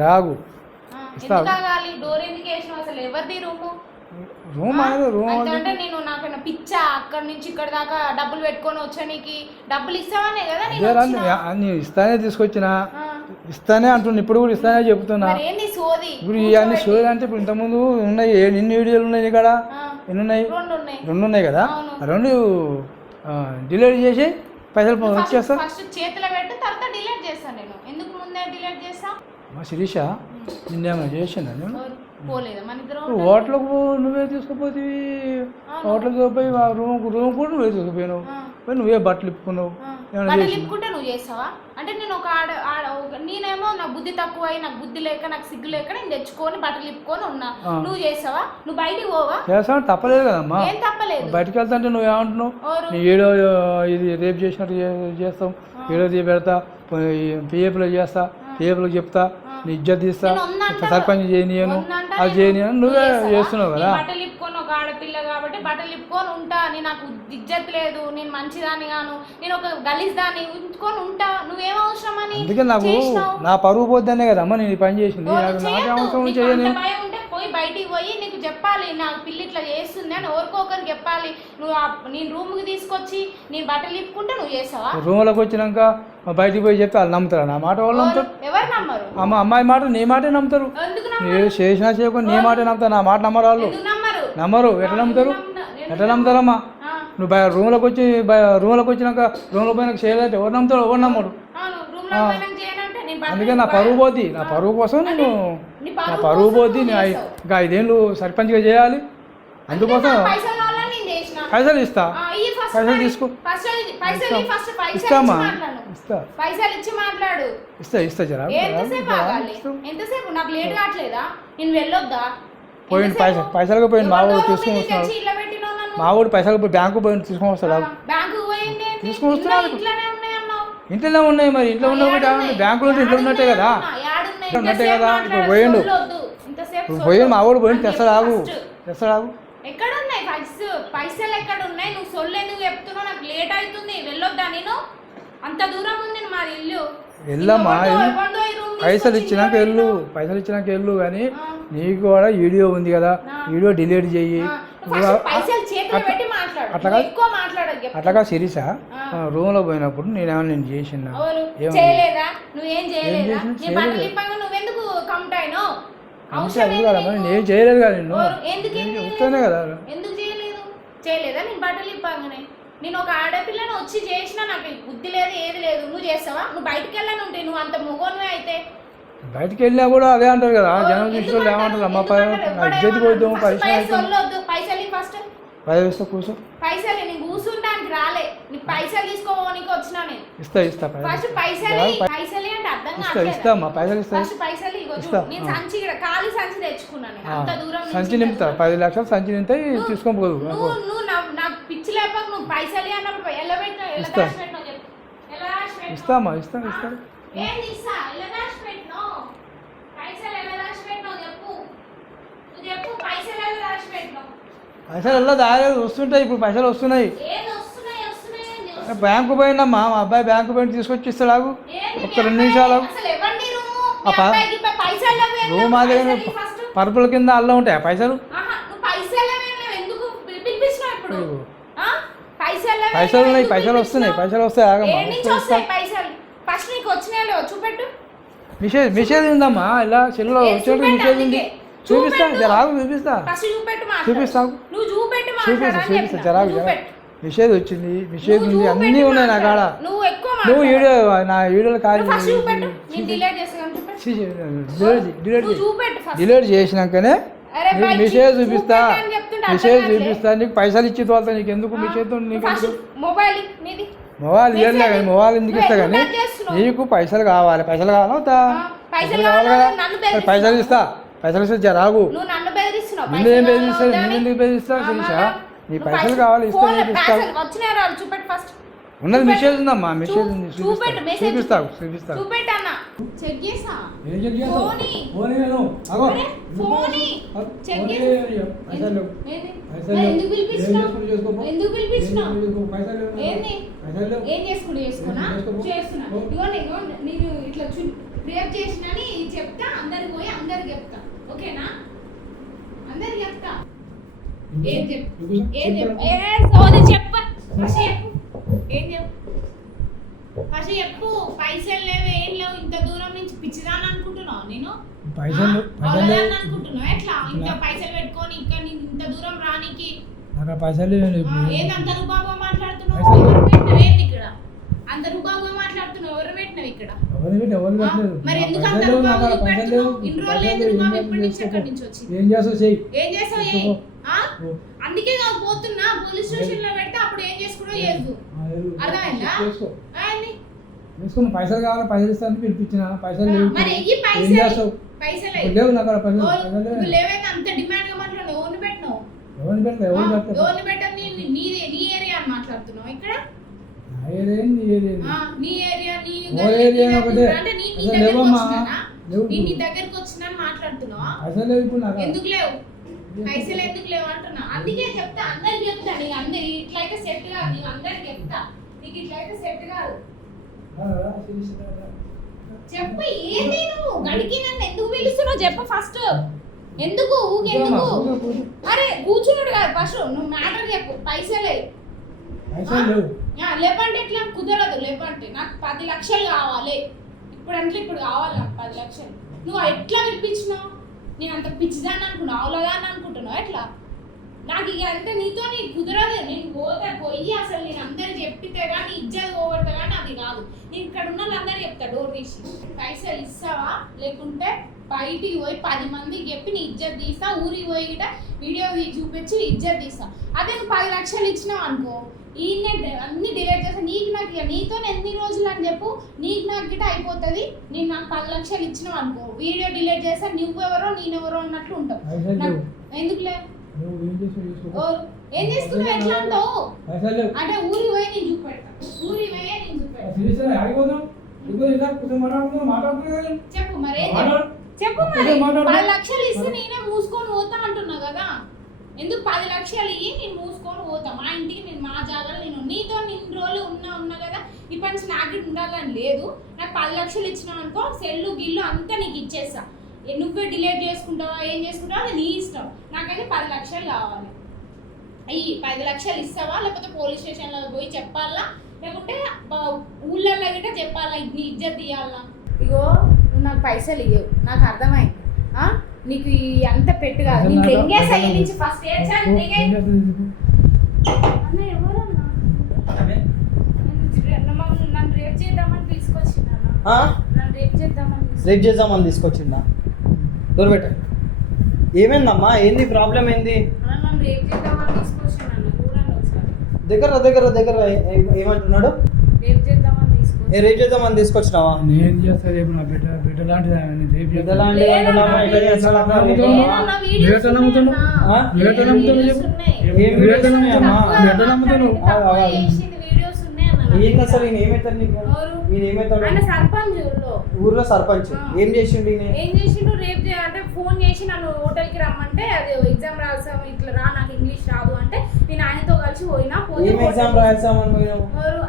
రాగు room అంటే నేను నాకన్నా పిచ్చా అక్కడ నుంచి ఇక్కడ దాకా డబ్బులు పెట్టుకొని వచ్చానికి డబ్బులు ఇస్తావనే కదా నేను ఇస్తానే తీసుకొచ్చిన ఇస్తానే అంటున్నా ఇప్పుడు కూడా ఇస్తానే చెప్తున్నా ఇప్పుడు ఇవన్నీ సోది అంటే ఇప్పుడు ఇంతకుముందు ఉన్నాయి ఎన్ని వీడియోలు ఉన్నాయి ఇక్కడ ఎన్ని ఉన్నాయి 2 ఉన్నాయి కదా 2 డిలీట్ చేసి పైసలు వచ్చేస్తా చేతిలో పెట్టి తర్వాత డిలీట్ చేస్తాను నేను ఎందుకు ముందే డిలీట్ చేస్తా మా శిరీష నిన్నేమో చేసిందా నేను హోటల్కు నువ్వే తీసుకుపోతే హోటల్కి పోయి రూమ్ కూడా నువ్వే తీసుకుపోయినావు నువ్వే బట్టలు ఇప్పుకున్నావు నువ్వు చేస్తావా అంటే నేను నేనేమో నా బుద్ధి తక్కువ నాకు బుద్ధి లేక నాకు సిగ్గు లేక నేను తెచ్చుకొని బట్టలు ఇప్పుకొని ఉన్నా నువ్వు చేస్తావా నువ్వు బయటికి పోవా చేస్తావా తప్పలేదు కదమ్మా ఏం తప్పలేదు బయటకు వెళ్తా అంటే నువ్వు ఏమంటున్నావు నీ ఏడో ఇది రేపు చేసినట్టు చేస్తాం ఏడో పెడతా పిఏపీలో చేస్తా పిఏపీలో చెప్తా నీ ఇజ్జత్ తీస్తా సర్పంచ్ చేయనియను అది చేయనియను నువ్వే చేస్తున్నావు కదా బట్టలు ఇప్పుకొని ఒక ఆడపిల్ల కాబట్టి బట్టలు ఇప్పుకొని ఉంటా నేను నాకు ఇజ్జత్ లేదు నేను మంచిదాన్ని గాను నేను ఒక గలీజ్ దాన్ని ఉంచుకొని ఉంటా నువ్వేం అవసరం అని అందుకే నాకు నా పరువు పోద్దనే కదమ్మా నేను పని చేసింది నాకే అవసరం చేయను పోయి బయటికి పోయి నీకు చెప్పాలి నాకు పిల్ల ఇట్లా చేస్తుంది అని ఎవరికొకరికి చెప్పాలి నువ్వు నేను రూమ్కి తీసుకొచ్చి నేను బట్టలు ఇప్పుకుంటే నువ్వు చేస్తావా రూమ్లోకి వచ్చినాక బయటికి పోయి చెప్తే వాళ్ళు నమ్ముతారా నా మాట వాళ్ళు నమ్ముతారు ఎవరు నమ్మరు అమ్మాయి మాట నీ మాటే నమ్ముతారు నేను చేసినా చేయకుండా నీ మాటే నమ్ముతారు నా మాట నమ్మరు వాళ్ళు నమ్మరు ఎట్లా నమ్ముతారమ్మా నువ్వు రూమ్లోకి వచ్చినాక రూమ్లో పోయినాక చేయలేదు ఎవరు నమ్ముతారు ఎవరు నమ్మరు అందుకే నా పరువు పోద్ది నా పరువు కోసం నేను నా పరువు పోద్ది నేను ఇంకా 5 ఏళ్ళు సర్పంచ్గా చేయాలి అందుకోసం పైసలు ఇస్తా పైసలు తీసుకో ఇస్తామా ఇస్తా జరా పోయింది పైసలుగా పోయింది మా ఊరు తీసుకొని వస్తున్నాడు మా ఊరు పైసలు బ్యాంకు పోయింది తీసుకొని వస్తాడు తీసుకొని వస్తున్నాడు ఇంట్లోనే ఉన్నాయి మరి ఇంట్లో ఉన్న బ్యాంకులో ఇంట్లో ఉన్నట్టే కదా ఇప్పుడు పోయిండు పోయిండు మా ఊరు పోయిండు తెస్తాడు ఎక్కడ ఉన్నాయి పైసలు ఎక్కడ ఉన్నాయి నువ్వు సొల్లు ఎందుకు చెప్తున్నావు నాకు లేట్ అవుతుంది వెళ్ళొద్దా నేను అంత దూరం ఉంది మాది ఇల్లు వెళ్ళమ్మా పైసలు ఇచ్చినాక వెళ్ళు కానీ నీకు కూడా వీడియో ఉంది కదా వీడియో డిలీట్ చెయ్యి అట్లాగా సిరీస రూమ్ లో పోయినప్పుడు నేను చేసిన నేను చేయలేదు కదా నిన్ను వస్తానే కదా నేను ఒక ఆడపిల్లని వచ్చి చేసినా నాకు బుద్ధి లేదు ఏది లేదు నువ్వు చేస్తావా నువ్వు బయటకు వెళ్ళని ఉంటే నువ్వు అంత మొగోనివే అయితే బయటకు వెళ్ళినా కూడా అదే అంటారు కదా జనం చూసి ఏమంటారు అమ్మ ఇజ్జతి పోద్దాం పైసలు కూర్చో పైసలు నేను కూర్చుంటానికి రాలే నీకు పైసలు తీసుకోవడానికి వచ్చినా నేను ఇస్తా ఫస్ట్ పైసలు అంటే అర్థం కాదు ఇస్తామ్మా పైసలు పైసలు నేను సంచి ఖాళీ సంచి తెచ్చుకున్నాను అంత దూరం సంచి నింపుతా 10 లక్షలు సంచి నింపితే తీసుకొని పోదు నువ్వు నాకు పిచ్చి లేపక నువ్వు పైసలు అన్నప్పుడు ఎలా ఇస్తామ్మా పైసలు ఎలా దారేది వస్తుంటాయి ఇప్పుడు పైసలు వస్తున్నాయి బ్యాంకు పోయిందమ్మా మా అబ్బాయి బ్యాంకు పోయి తీసుకొచ్చి ఇస్తాడు ఒక్క 2 నిమిషాలు రూమ్ అదే పరుపుల కింద అల్లం ఉంటాయి పైసలు ఉన్నాయి పైసలు వస్తాయి ఆగమ్మా మెసేజ్ ఉందమ్మా ఇలా సెల్లో వచ్చేటప్పుడు మెసేజ్ ఉంది చూపిస్తా జరాగు మెసేజ్ వచ్చింది మెసేజ్ ఉంది అన్నీ ఉన్నాయి నా కాడ నువ్వు నా వీడియోలో కాదు డిలీట్ చేసినాకనే నీకు మెసేజ్ చూపిస్తా నీకు పైసలు ఇచ్చి తోలుతా నీకు ఎందుకు మెసేజ్ మొబైల్ ఇవ్వలే కానీ మొబైల్ ఎందుకు ఇస్తా కానీ నీకు పైసలు కావాలి అవుతా పైసలు కావాలి కదా పైసలు ఇస్తే జరాగు నిన్ను ఏం బెదిరిస్తా శిరీష నీ పైసలు కావాలి ఇస్తే నీకు ఇస్తావు ఉన్నది మెసేజ్ ఉందమ్మా మెసేజ్ ఉంది చూపిస్తావు పైసలు మరి లేవు. ఎందుకు పిలిపించినావు? ఏం చేసుకుంటూ చేసుకోపో. ఎందుకు పిలిపించినావు? ఏం చేసుకో, పైసలు లేవు. ఏంది? పైసలు లేవు. ఏం చేసుకుంటూ చేసుకున్నా? చేసుకోపో. చేస్తున్నా. పో. ఇగో నేను ఇట్లా రేప్ చేసినని చెప్తా, అందరికి పోయి అందరికి చెప్తా. ఓకేనా? అందరికి చెప్తా. ఏం చెప్పు? ఏం చెప్పు? ఏ సోది చెప్పు. ఫస్ట్ చెప్పు. ఏం చెప్పు? ఫస్ట్ చెప్పు. పైసలు లేవు, ఏం లేవు, ఇంత దూరం నుంచి పిచ్చిదాన్ని అనుకుంటున్నావు నేను? పైసలు అవలేదని అనుకుంటున్నావు? ఎట్లా ఇంత పైసలు పెట్టుకొని ఇంకా నేను ఇంత దూరం రానికి నాకు పైసలు లేవు. ఏంది అంత రూపాగా మాట్లాడుతున్నావు? ఎవరు పెట్టినావు? ఏంది ఇక్కడ అంత రూపాగా మాట్లాడుతున్నావు? ఎవరు పెట్టినావు ఇక్కడ? ఎవరు పెట్టలేదు. మరి ఎందుకు అంత పైసలు లేవు, రూపాగా నాకు పైసలు లేవు. పెడుతున్నావు? ఇన్ని రోజులు ఏంది రూపాగా ఎప్పటి నుంచి ఎక్కడి నుంచి వచ్చింది? ఏం చేస్తావు చెయ్యి. ఏం చేసావు? అందుకే నాకు పోతున్నా పోలీస్ స్టేషన్ లో పెడితే అప్పుడు ఏం చేసుకున్నావు చేద్దు. అర్థమైందా? ఏంది? తీసుకున్న పైసలు కావాలి, పైసలు ఇస్తాను పిలిపించిన పైసలు లేవు. మరి ఎయ్యి ఏం పైసలు. చేస్తావు? పైసలు లేవు నాకు అక్కడ పైసలు. పైసలు లేవు. నువ్వు లేవైతే అంత డిమాండ్ గా మాట్లాడు. ఎవరిని పెట్టినావు? ఎవరిని పెట్టలేదు, ఎవరు పెట్టలేదు. ఎవరిని పెట్టని నీ ఏరియా అని మాట్లాడుతున్నావు ఇక్కడ? ఏదేంది ఏదేంది నీ ఏరియా నీ ఓ ఏరియా ఒకటే. అంటే నీ అసలు దగ్గరకు లేవమ్మా. వచ్చినానా? లేవు. నీ దగ్గరకు వచ్చినాను మాట్లాడుతున్నావా? పైసలు లేవు ఇప్పుడు నాకు. ఎందుకు లేవు? పైసలు ఎందుకు లేవు అంటున్నా. అందుకే చెప్తా, అందరికి చెప్తా. నీకు అందరి ఇట్లయితే సెట్ కాదు. నీకు అందరికి చెప్తా, నీకు ఇట్లయితే సెట్ కాదు. చెప్పు. ఏంది నువ్వు గడికి నన్ను ఎందుకు పిలుస్తున్నావు? చెప్పు ఫస్ట్. ఎందుకు ఊకెందుకు? అరే కూర్చున్నాడు కాదు ఫస్ట్. నువ్వు మ్యాటర్ చెప్పు. పైసలే పైసలు లేవు. లేపంటే ఎట్లా? కుదరదు. లేపంటే నాకు 10 లక్షలు కావాలి ఇప్పుడు. అంటే ఇప్పుడు కావాలి నాకు 10 లక్షలు. నువ్వు ఎట్లా పిలిపించినావు? నేను అంత పిచ్చిదాన్ని అనుకున్నావు, అవలదాన్ని అనుకుంటున్నావు? ఎట్లా? నాకు ఇక అంటే నీతో నీకు కుదరదు. నేను పోయి అసలు నేను అందరు చెప్పితే కానీ ఇజ్జత్ పోగొడతా కానీ అది కాదు. నేను ఇక్కడ ఉన్న వాళ్ళందరూ చెప్తా డోర్ తీసి. పైసలు ఇస్తావా లేకుంటే బయటికి పోయి 10 మందికి చెప్పి నీ ఇజ్జత్ తీస్తా. ఊరికి పోయి గిట వీడియో చూపించి ఇజ్జత్ తీస్తా. అదే నువ్వు 10 లక్షలు ఇచ్చినావు అనుకో, ఈయన అన్ని డిలీట్ చేస్తా. నీకు నాకు ఇక నీతో ఎన్ని రోజులు అని చెప్పు, నీకు నాకు గిట అయిపోతుంది. నేను నాకు 10 లక్షలు ఇచ్చినావు అనుకో, వీడియో డిలీట్ చేస్తా. నువ్వెవరో నేనెవరో అన్నట్లు ఉంటావు. ఎందుకులే? ఏం చేసుకున్నావు? ఎట్లా అంటావు? అంటే ఊరి పోయి నేను చూపెడతా. ఊరి పోయే నేను చూపెడతా. చెప్పు మరి చెప్పు. మరి 10 లక్షలు ఇస్తే నేనే మూసుకొని పోతా అంటున్నా కదా. ఎందుకు 10 లక్షలు ఇయ్యి నేను మూసుకొని పోతా. మా ఇంటికి నేను మా జాగాలో నేను నీతో ఇన్ని రోజులు ఉన్నా కదా. ఇప్పటి నుంచి నాకు ఉండాలని లేదు. నాకు 10 లక్షలు ఇచ్చినావు అనుకో, సెల్లు గిల్లు అంతా నీకు ఇచ్చేస్తా. నువ్వే డిలీట్ చేసుకుంటావా ఏం చేసుకుంటావా అది నీ ఇష్టం. నాకైతే 10 లక్షలు కావాలి. అయ్యి 10 లక్షలు ఇస్తావా లేకపోతే పోలీస్ స్టేషన్లో పోయి చెప్పాలా లేకుంటే ఊళ్ళల్లో గిట్ట చెప్పాలా? నీ ఇజ్జత్ తీయాలా? ఇగో నువ్వు నాకు పైసలు ఇవ్వవు, నాకు అర్థమైంది. నీకు అంత పెట్టు కాదు. నీకు ఎంగేజ్ అయ్యి నుంచి ఫస్ట్ నన్ను రేప్ చేద్దామని తీసుకొచ్చిందా? నన్ను రేప్ చేద్దామని తీసుకొచ్చిందా? డోర్ పెట్ట. ఏమైందమ్మా? ఏంది ప్రాబ్లం? ఏంది? నన్ను రేప్ చేద్దామని తీసుకొచ్చిందన్న. చూడండి ఒకసారి. దగ్గర ఏమంటున్నాడు? రేప్ చేద్దామని తీసుకొచ్చి. రేప్ చేద్దామని తీసుకొచ్చినావా? నేను చేస్తా రేపు. నా బిడ్డ లాంటిది రేపు ఏంటి అసలు? ఈయన ఏమవుతాడు నీకు? ఈయన ఏమవుతాడు? ఊర్లో సర్పంచ్. ఏం చేసిండు ఈయన? ఏం చేసిండు? రేపు అంటే ఫోన్ చేసి నన్ను హోటల్కి రమ్మంటే అది ఎగ్జామ్ రాసాం ఇట్లా రా, నాకు ఇంగ్లీష్ రాదు అంటే నేను ఆయనతో కలిసి పోయినా. ఏం ఎగ్జామ్ రాసామని పోయినావు?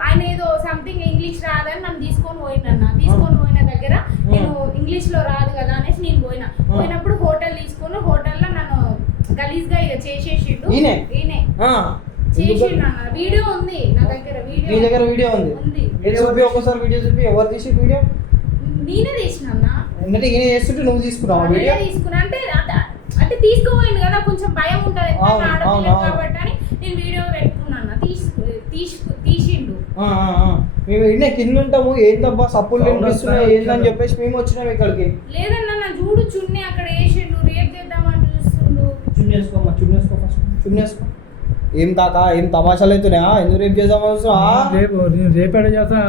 ఆయన ఏదో సంథింగ్ ఇంగ్లీష్ రాదని నన్ను తీసుకొని పోయినన్న. తీసుకొని పోయిన దగ్గర నేను ఇంగ్లీష్ లో రాదు కదా అనేసి నేను పోయినప్పుడు హోటల్ తీసుకొని హోటల్లో నన్ను గలీజ్గా ఇక చేసేసిండు. ఈయనే చేసిండు అన్న. వీడియో ఉంది నా దగ్గర. నీ దగ్గర వీడియో ఉంది? చూపి ఒకసారి వీడియో చూపి. ఎవరు తీసి వీడియో? నేనే తీసిన అన్న. ఎందుకంటే ఈయన చేస్తుంటే నువ్వు తీసుకున్నావు వీడియో? తీసుకున్నా అంటే తీసుకోవాలి కదా, కొంచెం భయం ఉంటుంది కాబట్టి అని నేను వీడియో పెట్టుకున్నా. తీసిండు. మేము ఇన్నే కింద ఉంటాము. ఏందబ్బా సప్పులు వినిపిస్తున్నాయి ఏందని చెప్పేసి మేము వచ్చినాం ఇక్కడికి. లేదన్నా నా చూడు చున్నీ అక్కడ వేసిండు. రేపు చేద్దామని చూస్తుండు. చున్నీ వేసుకోమ్మా. చున్నీ వేసుకో ఫస్ట్. చున్నీ వేసుకో. ఏం తాక ఏం తమాషాలు అవుతున్నాయా? ఎందుకు రేపు చేద్దాం? రేపు ఎట్లా చేస్తా?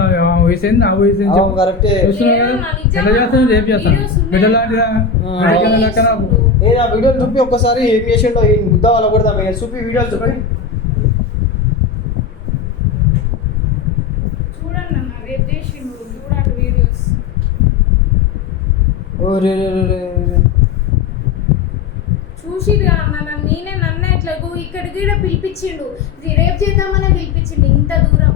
వయసు ఆ వయసు కరెక్టే. రేపు చేస్తాను. బిడ్డ లాంటిదా? ఆ వీడియోలు చూపి ఒక్కసారి. ఏం చేసిండో బుద్ధ వాళ్ళ కూడా చూపి వీడియోలు చూపి. చూడండి అన్న రేపు చేసిండు. చూడండి వీడియోస్. ఓ రే చూసిరు కదా అన్న. నన్నే ఇట్లా ఇక్కడికి కూడా పిలిపించిండు, రేపు చేద్దామని పిలిపించిండు ఇంత దూరం.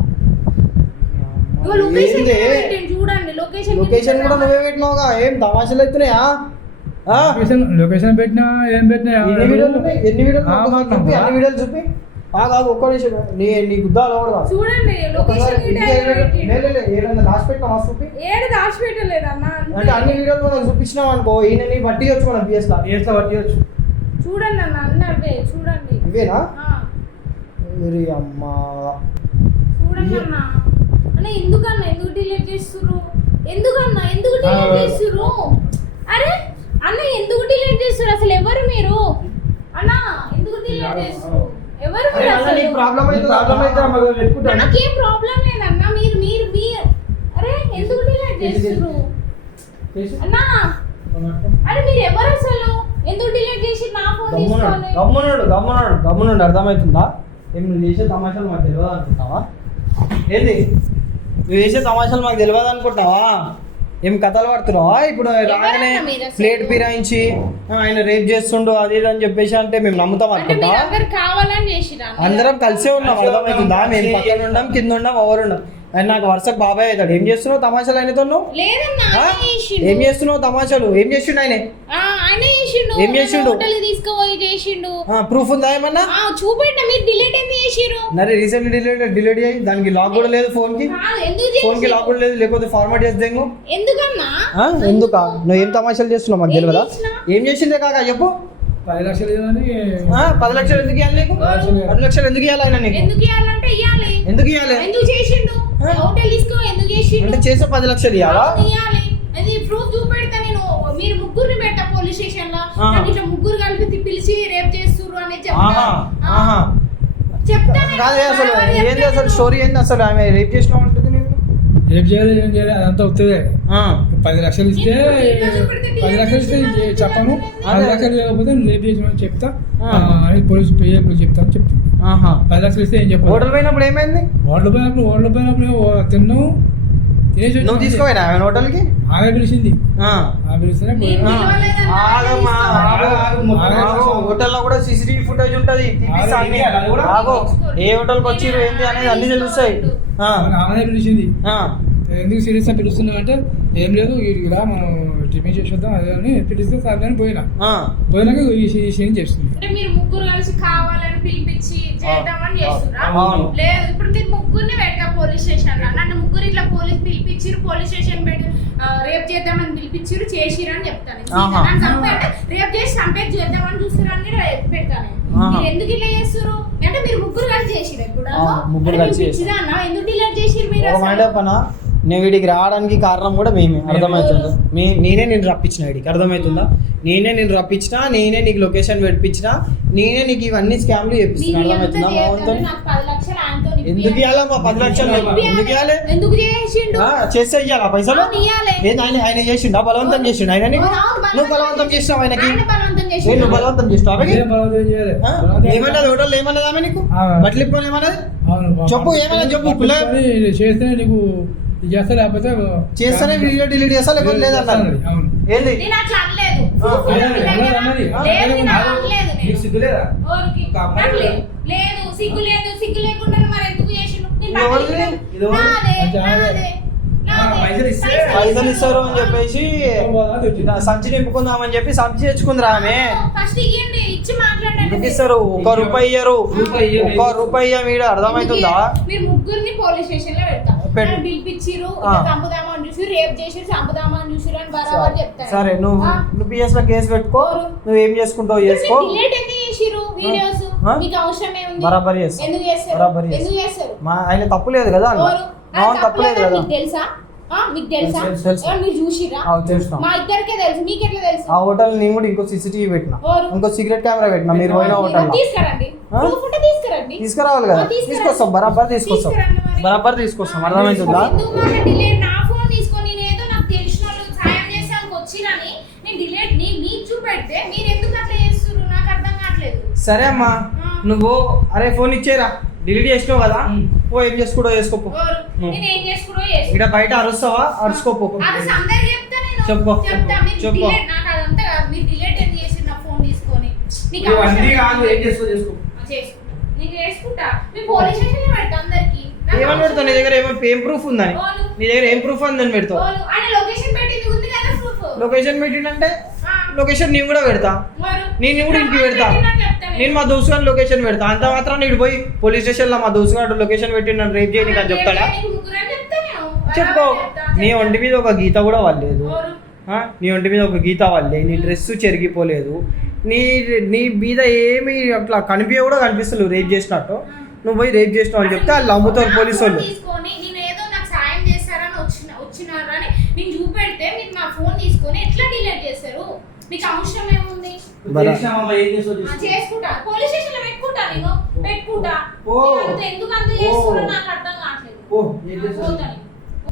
ఇగో లొకేషన్ పెట్టిండు చూడండి, లొకేషన్ కూడా నువ్వే పెట్టినావుగా, ఏం తమాషాలు అవుతున్నాయా? లొకేషన్ పెట్టినా ఏం పెట్టినా ఎన్ని వీడియోలు చూపి ఒక్క నిమిషం నీ గుద్దాలు చూడండి లొకేషన్ ఏదైనా దాచిపెట్టినా చూపి ఏడు దాచిపెట్టలేదన్న. అంటే అన్ని వీడియోలు మనం చూపించినాం అనుకో, ఈయన నీ బట్టి వచ్చు మనం బిఎస్ బట్టి వచ్చు. చూడండి అన్న అన్న అవే చూడండి, ఇవేనా? అమ్మా చూడండి అన్న. అన్న ఎందుకన్నా ఎందుకు డిలీట్ చేస్తుర్రు? ఎందుకన్నా ఎందుకు డిలీట్ చేస్తుర్రు? అరే అన్న ఎందుకు డిలీట్ చేస్తుర్రు? అసలు ఎవరు మీరు అన్న? ఎందుకు డిలీట్ చేస్తుర్రు? ఎవరు మీరు అసలు? నాకేం ప్రాబ్లం లేదన్న. మీరు మీరు మీరు అరే ఎందుకు డిలీట్ చేస్తుర్రు అన్న? అరే మీరు ఎవరు అసలు? ఎందుకు డిలీట్ చేసి నా ఫోన్ తీసుకోవాలి? గమ్మునుండు అర్థమవుతుందా? ఏం నువ్వు చేసే తమాషాలు మాకు తెలియదు అనుకుంటావా? ఏంది నువ్వు చేసే తమాషాలు మాకు తెలియదు అనుకుంటావా? ఏం కథలు పడుతున్నావా? ఇప్పుడు రాగానే ప్లేట్ పిరాయించి ఆయన రేప్ చేస్తుండు అది ఇది అని చెప్పేసి అంటే మేము నమ్ముతాం అనుకుంటా? అందరం కలిసే ఉన్నాం, అర్థమవుతుందా? మేము పక్కన ఉన్నాం, కింద ఉన్నాం, ఎవరు ఉన్నాం. ఆయన నాకు వరుసకు బాబాయ్ అవుతాడు. ఏం చేస్తున్నావు తమాషాలు ఆయనతో? ఏం చేస్తున్నావు తమాషాలు? ఏం చేసిండు ఆయన? ఏం చేసిండు? ప్రూఫ్ ఉందా ఏమన్నా? చూపెట్ట. మీరు డిలీట్ ఎందుకు చేసిర్రు? నరే రీసెంట్లీ డిలీట్ అయ్యి దానికి లాక్ కూడా లేదు, ఫోన్ కి లాక్ కూడా లేదు, లేకపోతే ఫార్మాట్ చేద్దాము. ఎందుకన్నా? ఎందుకా? నువ్వు ఏం తమాషాలు చేస్తున్నావు మాకు తెలియదా? ఏం చేసిందే కాక చెప్పు. 10 లక్షలు 10 లక్షలు ఎందుకు ఇవ్వాలి నీకు? 10 లక్షలు ఎందుకు ఇవ్వాలి ఆయన నీకు? ఎందుకు ఇవ్వాలంటే ఇవ్వాలి. ఎందుకు ఇవ్వాలి? ఎందుకు చేసిండు? హోటల్ తీసుకో ఎందుకు చేసిండు? అంటే చేసే 10 లక్షలు ఇవ్వాలా? ఇవ్వాలి. అది ప్రూఫ్ చూపెడతా నేను. మీరు ముగ్గురిని పెట్టా పోలీస్ స్టేషన్ లో, నాకు ఇట్లా ముగ్గురు కలిపి పిలిచి రేప్ చేస్తుర్రు అని చెప్తాను. అసలు స్టోరీ ఏంది? అసలు ఆమె రేప్ చేసిన ఉంటుంది. రేపు చేయాలి ఏం చేయాలి అదంతా వస్తుంది. 10 లక్షలు ఇస్తే 10 లక్షలు ఇస్తే చెప్పము, 10 లక్షలు లేకపోతే రేపు చేసిన చెప్తా అని పోలీసు చెప్తాను. 10 లక్షలు ఇస్తే ఏం చెప్పాలి? హోటల్ పోయినప్పుడు ఏమైంది? హోటల్ పోయినప్పుడు తిన్నావు, తినేసి నువ్వు తీసుకోపోయినా ఆమె హోటల్కి? ఆమె పిలిచింది, పిలిస్తేనే హోటల్లో కూడా సీసీటీవీ ఫుటేజ్ ఉంటది. ఏ హోటల్కి వచ్చిర్రు ఏంటి అనేది అన్ని తెలుస్తాయి. ఆమె పిలిచింది. ఎందుకు సీరియస్గా పిలుస్తున్నావు అంటే ఏం లేదు ఇలా మనం టిఫిన్ చేసేద్దాం అదే అని పిలిస్తే సార్ అని పోయినాక ఈ విషయం చేస్తుంది. మీరు ముగ్గురు కలిసి కావాలని పిలిపించి చేద్దామని చేస్తున్నా? లేదు, ఇప్పుడు మీరు ముగ్గురిని పెట్టా పోలీస్ స్టేషన్ లో. నన్ను ముగ్గురు ఇట్లా పిలిపించిరు, పోలీస్ స్టేషన్ పెట్టి రేప్ చేద్దామని పిలిపించిరు, చేసిరు అని చెప్తాను. రేప్ చేసి చంపేది చేద్దామని చూస్తున్నారు అని పెడతాను. మీరు ఎందుకు ఇలా చేస్తారు అంటే మీరు ముగ్గురు కలిసి చేసిరు. ఇప్పుడు ఎందుకు డిలీట్ చేసిరు మీరు? నేను వీడికి రావడానికి కారణం కూడా మేమే, అర్థమవుతుందా? నేనే నేను రప్పించిన వీడికి, అర్థమవుతుందా? నేనే నేను రప్పించినా, నేనే నీకు లొకేషన్ పెట్టించినా, నేనే నీకు ఇవన్నీ స్కామ్లు చేపిస్తున్నా, అర్థమవుతుందా? ఎందుకు ఇవ్వాలమ్మా 10 లక్షలు? ఎందుకు ఇవ్వాలి? చేస్తే ఇవ్వాలా పైసలు? ఆయన చేసిండు, బలవంతం చేసిండు ఆయన. నువ్వు బలవంతం చేసినావు ఆయనకి, నువ్వు బలవంతం చేసినావు. ఏమన్నది హోటల్? ఏమన్నది ఆమె నీకు? బట్టలు ఇప్పుకొని ఏమన్నది చెప్పు, ఏమన్నా చెప్పు. చేస్తే నీకు చేస్తా, లేకపోతే చేస్తానే వీడియో డిలీట్ చేస్తా, లేకపోతే లేదన్నారు. ఏంది సిగ్గు లేదు, సిగ్గు లేకుండా మరి ఎందుకు చేసిండు? పైసలు ఇస్తారు అని చెప్పేసి సంచి నింపుకుందామని చెప్పి సంచి తెచ్చుకుందిరా ఆమె. ఎందుకు ఇస్తారు? 1 రూపాయి ఇయ్యరు, 1 రూపాయి ఇయ్య. మీరు అర్థమవుతుందా? మీరు ముగ్గురిని పోలీస్ స్టేషన్ లో పెడతారు, పిలిపించిరు, చంపుదామని చూసి రేప్ చేసి చంపుదామని చూసి అని బరాబర్ చెప్తారు. సరే, నువ్వు పిఎస్ లో కేసు పెట్టుకో, నువ్వు ఏం చేసుకుంటావు చేసుకో. వీడియోస్ మీకు అవసరమే ఉంది. బరాబర్ చేస్తారు, ఎందుకు చేస్తారు? ఎందుకు చేస్తారు? ఆయన తప్పు లేదు కదా, తప్పులేదు కదా. తెలుసా? మీకు తెలుసా? మీరు చూసిరా? మా ఇద్దరికే తెలుసు, మీకు ఎట్లా తెలుసు? ఆ హోటల్ నేను కూడా ఇంకో సీసీటీవీ పెట్టినా, ఇంకో సీక్రెట్ కెమెరా పెట్టినా. మీరు పోయిన హోటల్ తీసుకురావాలి కదా, తీసుకొస్తాం, బరాబర్ తీసుకొస్తాం, బరాబర్ తీసుకొస్తాం. అర్థమవుతుందా? నా ఫోన్ తీసుకొని నేనేదో నాకు తెలిసిన వాళ్ళు సాయం చేసానికి వచ్చిరని నేను డిలీట్ నీకు చూపెడితే మీరు ఎందుకు అట్లా చేస్తున్నారు? నాకు అర్థం కావట్లేదు. సరే అమ్మా, నువ్వు అరే ఫోన్ ఇచ్చేరా, డిలీట్ చేసినావు కదా, పో ఏం చేసుకుంటో చేసుకోపో. ఇక్కడ బయట అరుస్తావా? అరుచుకోపో. చెప్పు చెప్పు. నీకు నువ్వు అన్నీ అవసరం కాదు, ఏం చేసుకో చేసుకో. చేసుకుంటా. నీకు చేసుకుంటా. మీ పోలీస్ స్టేషన్లో పెడతా అందరికి. ఏమని పెడతావు? నీ దగ్గర ఏం ప్రూఫ్ ఉందని? నీ దగ్గర ఏం ప్రూఫ్ ఉందని పెడతావు? ఆయన లొకేషన్ పెట్టింది ఉంది కదా ప్రూఫ్. లొకేషన్ పెట్టిండంటే లొకేషన్ నేను కూడా పెడతా, నేను కూడా ఇంటికి పెడతా. నేను మా దోస్తు గారి లొకేషన్ పెడతా. అంత మాత్రం నీడు పోయి పోలీస్ స్టేషన్ లో మా దోస్తు గారు లొకేషన్ పెట్టి నన్ను రేప్ చేయని అని చెప్తాడా? చెప్పుకో. నీ ఒంటి మీద ఒక గీత కూడా వాళ్ళలేదు, నీ ఒంటి మీద ఒక గీత వాళ్ళే, నీ డ్రెస్ చెరిగిపోలేదు, నీ నీ మీద ఏమి అట్లా కనిపించ కూడా కనిపిస్తలేవు రేప్ చేసినట్టు. నువ్వు పోయి రేప్ చేసినావు అని చెప్తే వాళ్ళు అమ్ముతారు పోలీసు వాళ్ళు. నేను ఏదో నాకు సాయం చేస్తారని వచ్చినారని నేను చూపెడితే మీరు నా ఫోన్ తీసుకొని ఎట్లా డిలీట్ చేశారు? మీకు అవసరం ఏముంది? చేసుకుంటా, పోలీస్ స్టేషన్ లో పెట్టుకుంటా, నేను పెట్టుకుంటా. ఎందుకు అంత చేస్తున్నా నాకు అర్థం కావట్లేదు.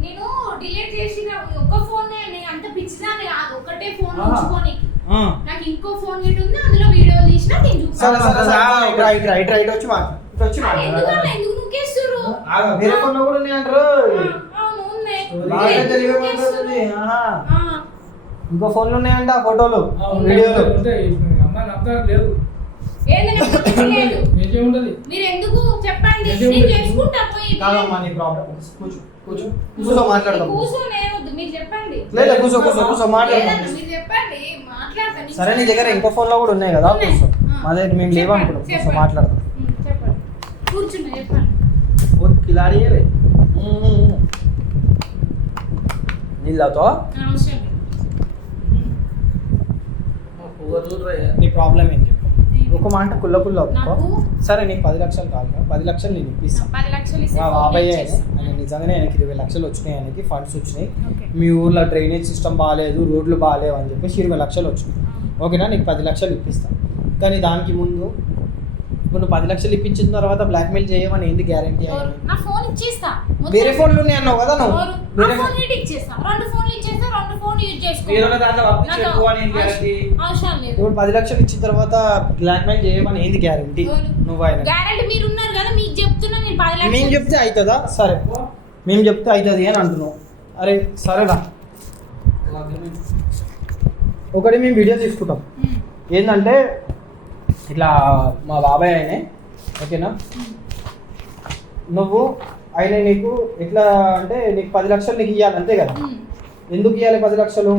నేను డిలీట్ చేసిన ఒక్క ఫోన్ అంత పిచ్చిదాన్ని కాదు, ఒకటే ఫోన్ ఉంచుకోనికి. నాకు ఇంకో ఫోన్ గిట్ ఉంది, అందులో వీడియో తీసినా నేను చూస్తాను. ఎందుకు నొక్కేస్తుర్రు? వేరే ఫోన్ కూడా ఉన్నాయి అంటారు. అవును ఉన్నాయి. ఇంకో ఫోన్లు ఉన్నాయంట, ఫోటోలు వీడియోలు. మీరు ఎందుకు చెప్పండి, నేను చేసుకుంటా పోయి. కూర్చో మాట్లాడదాం. కూర్చోనేవద్దు, మీరు చెప్పండి. లేదు కూర్చో మాట్లాడదాం. మీరు చెప్పండి, మాట్లాడతాను. సరే, నీ దగ్గర ఇంకో ఫోన్ లో కూడా ఉన్నాయి కదా, కూర్చో. మా దగ్గర మేము లేవనుకున్నాం, కూర్చో మాట్లాడదాం. చెప్పండి, కూర్చున్నా చెప్పండి. నీళ్ళతో అవసరం నీ ప్రాబ్లం ఏం చెప్పు. ఒక మాట కుల్ల నాకు సరే, నీకు 10 లక్షలు కావాలి, 10 లక్షలు నేను ఇప్పిస్తాను. 10 లక్షలు ఇస్తే మా బాబాయ్ ఫోన్ చేస్తా. నిజంగానే ఆయనకి 20 లక్షలు వచ్చినాయి, ఆయనకి ఫండ్స్ వచ్చినాయి. ఓకే. మీ ఊర్లో డ్రైనేజ్ సిస్టమ్ బాగాలేదు, రోడ్లు బాగాలేవు అని చెప్పేసి 20 లక్షలు వచ్చినాయి. ఓకేనా? నీకు 10 లక్షలు ఇప్పిస్తాను. కానీ దానికి ముందు ఇప్పుడు నువ్వు 10 లక్షలు ఇప్పించిన తర్వాత బ్లాక్మెయిల్ చేయమని ఏంటి గ్యారంటీ? నా ఫోన్ ఇచ్చేస్తా. వేరే ఫోన్లు ఉన్నాయి అన్నావు కదా నువ్వు. వేరే ఫోన్ ఇచ్చేస్తా, 2 ఫోన్లు ఇచ్చేస్తా, 2 ఫోన్ యూజ్ చేసుకో. అవసరం లేదు. ఇప్పుడు 10 లక్షలు ఇచ్చిన తర్వాత బ్లాక్మెయిల్ చేయమని ఏంది గ్యారంటీ? నువ్వు ఆయన గ్యారెంటీ మీరు ఉన్నారు కదా, మీకు చెప్తున్నా నేను 10 లక్షలు. మేము చెప్తే అవుతుందా? సరే, మేము చెప్తే అవుతుంది అని అంటున్నావు. అరే సరేనా, ఒకటి మేము వీడియో తీసుకుంటాం. ఏంటంటే ఇట్లా మా బాబాయ్ ఆయనే, ఓకేనా? నువ్వు ఆయన నీకు ఎట్లా అంటే నీకు 10 లక్షలు నీకు ఇవ్వాలి అంతే కదా? ఎందుకు ఇవ్వాలి 10 లక్షలు?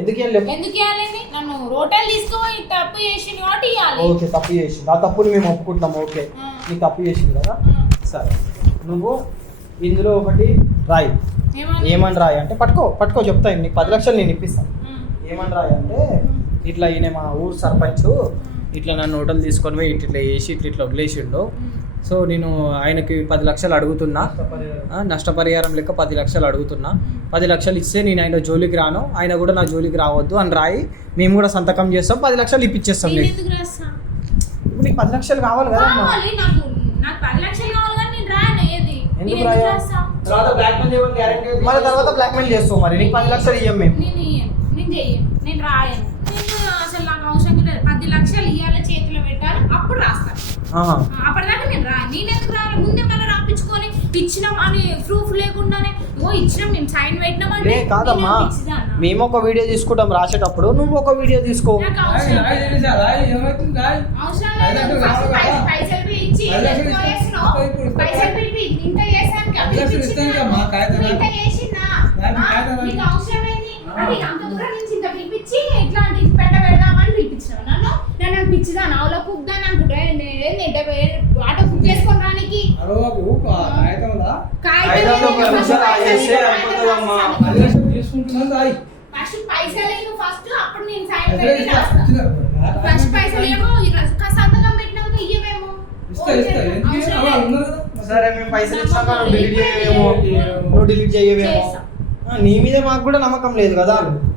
ఎందుకు ఇవ్వాలండి? నన్ను రోటల్ తీసుకుపోయి తప్పు చేసింది కాబట్టి ఇవ్వాలి. ఓకే, తప్పు చేసింది, ఆ తప్పుని మేము ఒప్పుకుంటాం. ఓకే, నీకు తప్పు చేసింది కదా, సరే. నువ్వు ఇందులో ఒకటి రాయి. ఏమని రాయి అంటే పట్టుకో చెప్తాను. నీకు 10 లక్షలు నేను ఇప్పిస్తాను. ఏమని రాయి అంటే ఇట్లా ఈయన మా ఊరు సర్పంచ్ ఇట్లా నన్ను హోటల్ తీసుకొని పోయి ఇట్లా వేసి ఇట్లా వదిలేసిండు. సో నేను ఆయనకి 10 లక్షలు అడుగుతున్నా, నష్టపరిహారం లెక్క 10 లక్షలు అడుగుతున్నా. 10 లక్షలు ఇస్తే నేను ఆయన జోలికి రాను, ఆయన కూడా నా జోలికి రావద్దు అని రాయి. మేము కూడా సంతకం చేస్తాం, 10 లక్షలు ఇప్పించేస్తాం. ఇప్పుడు నీకు 10 లక్షలు కావాలి కదా? నాకు 10 లక్షలు కావాలి కానీ నేను రాను. ఏది ఎందుకు రాయా? మరి తర్వాత బ్లాక్మెయిల్ చేస్తావు. మరి నీకు 10 లక్షలు ఇయ్యం మేము. నేను చెయ్యను, నేను రాయను. నేను అసలు నాకు అవసరం లేదు. 10 లక్షలు ఇవ్వాలి, చేతిలో పెట్టాలి, అప్పుడు రాస్తాను. అప్పటిదాకా నేను నేనెందుకు రాలి? ముందే మనం రాపించుకొని ఇచ్చినాం అని ప్రూఫ్ లేకుండానే ఇచ్చినాం, మేము సైన్ పెట్టినామంటే కాదమ్మా. మేము ఒక వీడియో తీసుకుంటాం రాసేటప్పుడు, నువ్వు ఒక వీడియో తీసుకో. అవసరం లేదు. పైసలు ఇచ్చి పైసలు పెట్టి ఇంత చేశాను, ఇంత చేసినా నీకు అవసరం ఏంది? అంటే అంత దూరం నుంచి ఇంత పిలిపించి ఇట్లాంటి పెడదామని పిలిపించినావు నన్ను. నన్ను పిచ్చిదా నాలో కుక్దాని అనుకుంటా. ఆటో బుక్ చేసుకొని రానికి ఫస్ట్ పైసలు ఫస్ట్, అప్పుడు నేను సైన్ పెట్టి ఫస్ట్ పైసలు ఏమో సంతకం పెట్టినాక ఇయ్యమేమో. సరే, మేము పైసలు ఇచ్చాక నువ్వు డిలీట్ చేయవేమో. నీ మీద మాకు కూడా నమ్మకం లేదు కదా,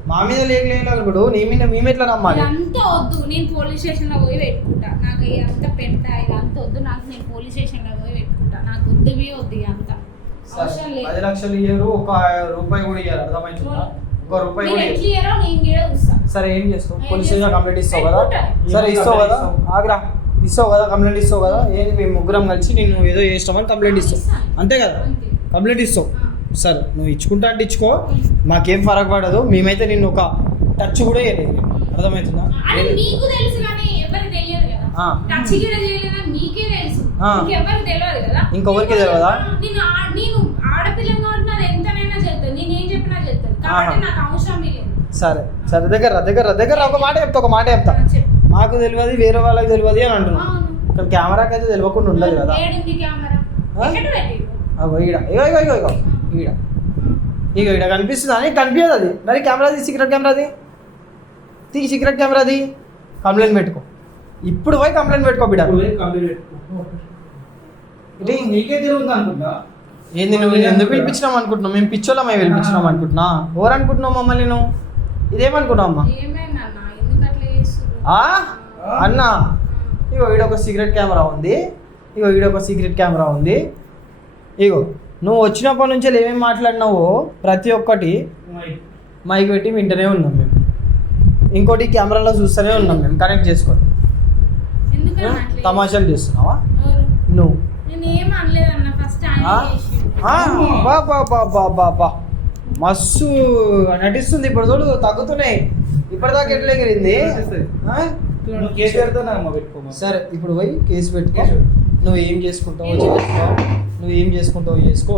మా మీద లేకపోతే నీ మీద మేము ఎట్లా నమ్మాలి? అంతా వద్దు, నేను పోలీస్ స్టేషన్ లో పోయి పెట్టుకుంటా. నాకు అంత పెద్ద ఇదంతా వద్దు, నాకు నేను పోలీస్ స్టేషన్ లో పోయి పెట్టుకుంటా. నాకు వద్దువి వద్దు అంత అవసరం లేదు. 10 లక్షలు ఇయ్యరు, ఒక రూపాయి కూడా ఇయ్యారు, అర్థమవుతుందా? ఒక రూపాయి కూడా సరే, ఏం చేస్తావు? పోలీస్ స్టేషన్ కంప్లైంట్ ఇస్తావు కదా? సరే, ఇస్తావు కదా, ఆగ్రా ఇస్తావు కదా, కంప్లైంట్ ఇస్తావు కదా? ఏంటి మేము ముగ్గురం కలిసి నేను ఏదో చేస్తామని కంప్లైంట్ ఇస్తావు అంతే కదా? కంప్లైంట్ ఇస్తావు. సరే, నువ్వు ఇచ్చుకుంటా అంటే ఇచ్చుకో, మాకేం ఫరక్ పడదు. మేమైతే నిన్ను ఒక టచ్ కూడా చేయలేదు. అర్థమవుతుందా? అరే నీకు తెలుసు కానీ ఎవరికి తెలియదు కదా. టచ్ గిడ చేయలేదని నీకే తెలుసు, ఇంకెవరికి తెలియదు కదా. ఇంకొకరికి తెలియదా? నేను ఆడపిల్లని కాబట్టి నాది ఎంతనైనా చేస్తాను, నేను ఏం చెప్పినా చేస్తాను కాబట్టి నాకు అవసరం లేదు. సరే సరే దగ్గర ఒక మాట చెప్తా. మాకు తెలియదు, వేరే వాళ్ళకి తెలియదు అని అంటున్నా. ఇక్కడ కెమెరాకి అయితే తెలియకుండా ఉండదు కదా. ఈడ కనిపిస్తుంది అని కనిపించదు అది. మరి కెమెరాది సీక్రెట్ కెమెరాది కంప్లైంట్ పెట్టుకో. ఇప్పుడు పోయి కంప్లైంట్ పెట్టుకో బిడ్డ. నీకే తిరుగుతుంది అనుకుంటా. ఏంది నువ్వు ఎందుకు పిలిపించినాం అనుకుంటున్నావు? మేము పిచ్చోళ్ళమే పిలిపించినాం అనుకుంటున్నా. ఎవరు అనుకుంటున్నావు మమ్మల్ని నువ్వు? ఇదేమనుకున్నావు అమ్మా? అన్నా ఇగో ఈడొక సీక్రెట్ కెమెరా ఉంది. ఇగో నువ్వు వచ్చినప్పటి నుంచి ఏమేమి మాట్లాడినావో ప్రతి ఒక్కటి మైక్ పెట్టి వింటూనే ఉన్నాం మేము. ఇంకోటి కెమెరాలో చూస్తూనే ఉన్నాం మేము కనెక్ట్ చేసుకొని. తమాషాలు చేస్తున్నావా నువ్వు? బా మస్తు నటిస్తుంది. ఇప్పుడు చూడు తగ్గుతున్నాయి. ఇప్పటిదాకా ఎట్లా ఎగిరింది? సరే ఇప్పుడు పోయి కేసు పెట్టుకో. నువ్వు ఏం చేసుకుంటావో చేసుకో.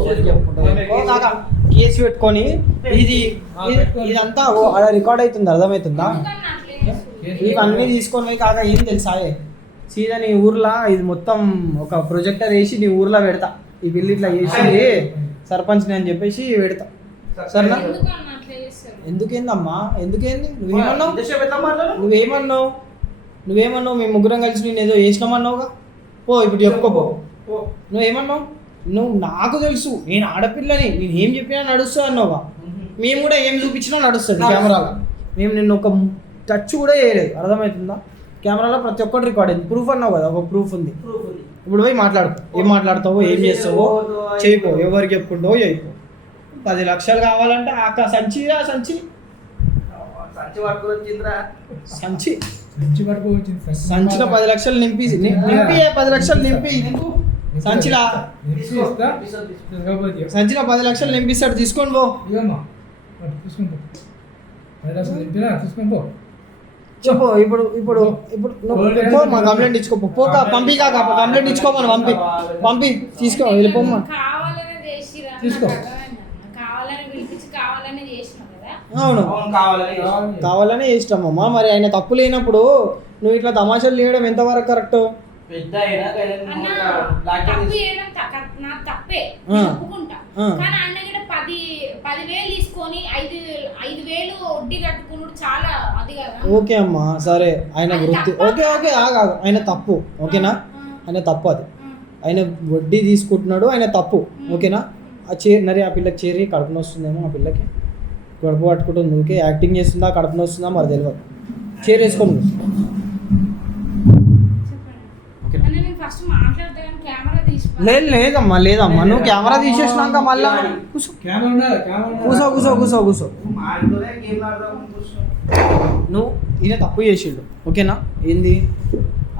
కేసు పెట్టుకొని ఇదంతా రికార్డ్ అవుతుంది. అర్థమవుతుందా? ఇవన్నీ తీసుకొని పోయి కాక ఏం తెలుసా, సీదా నీ ఊర్లో ఇది మొత్తం ఒక ప్రొజెక్టర్ వేసి నీ ఊర్లో పెడతా. ఈ బిల్లు ఇట్లా చేసింది సర్పంచ్ అని చెప్పేసి పెడతా. సరేనా? ఎందుకేందమ్మా? ఎందుకేంది? నువ్వేమన్నావు? మేము ముగ్గురం కలిసి నేను ఏదో చేసినామన్నావుగా. పో ఇప్పుడు చెప్పుకోపో. నువ్వేమన్నావు? నువ్వు నాకు తెలుసు నేను ఆడపిల్లని, నేను ఏం చెప్పినా నడుస్తా అన్నావుగా. మేము కూడా ఏం చూపించినా నడుస్తుంది కెమెరాలో. మేము నిన్ను ఒక టచ్ కూడా చేయలేదు. అర్థమవుతుందా? కెమెరాలో ప్రతి ఒక్కటి రికార్డ్ అయింది. ప్రూఫ్ అన్నావు కదా, ఒక ప్రూఫ్ ఉంది. ఇప్పుడు పోయి మాట్లాడుకో. ఏం మాట్లాడతావో ఏం చేస్తావో చేయిపో. ఎవరికి చెప్పుకుంటావో చేయిపో. 10 లక్షలు కావాలంటే సంచి సంచిలో 10 లక్షలు నింపి 10 లక్షలు నింపి సంచిలో 10 లక్షలు నింపిస్తాడు. తీసుకొని పో. చెప్పు. ఇప్పుడు మా కంప్లైంట్ ఇచ్చుకోపో. పోక పంపి కాక కంప్లైంట్ ఇచ్చుకోమని పంపి తీసుకో. వెళ్ళిపోమ్మా. అవును కావాలనే చేసినామమ్మా. మరి ఆయన తప్పు లేనప్పుడు నువ్వు ఇట్లా తమాషాలు చేయడం ఎంతవరకు కరెక్ట్? ఓకే అమ్మా సరే. ఆయన వృత్తి ఓకే ఆయన తప్పు. ఓకేనా? ఆయన తప్పు. అది ఆయన వడ్డీ తీసుకుంటున్నాడు. ఆయన తప్పు. ఓకేనా? మరి ఆ పిల్లకి చేరి కడుపున వస్తుందేమో. ఆ పిల్లకి కడుపు పట్టుకుంటుంది. నువ్వుకే యాక్టింగ్ చేస్తుందా కడుపున వస్తుందా మరి తెలియదు. చేరేసుకోండి. లేదమ్మా నువ్వు కెమెరా తీసేసినాక మళ్ళా కూసో. నువ్వు ఈయన తప్పు చేసిండు. ఓకేనా? ఏంది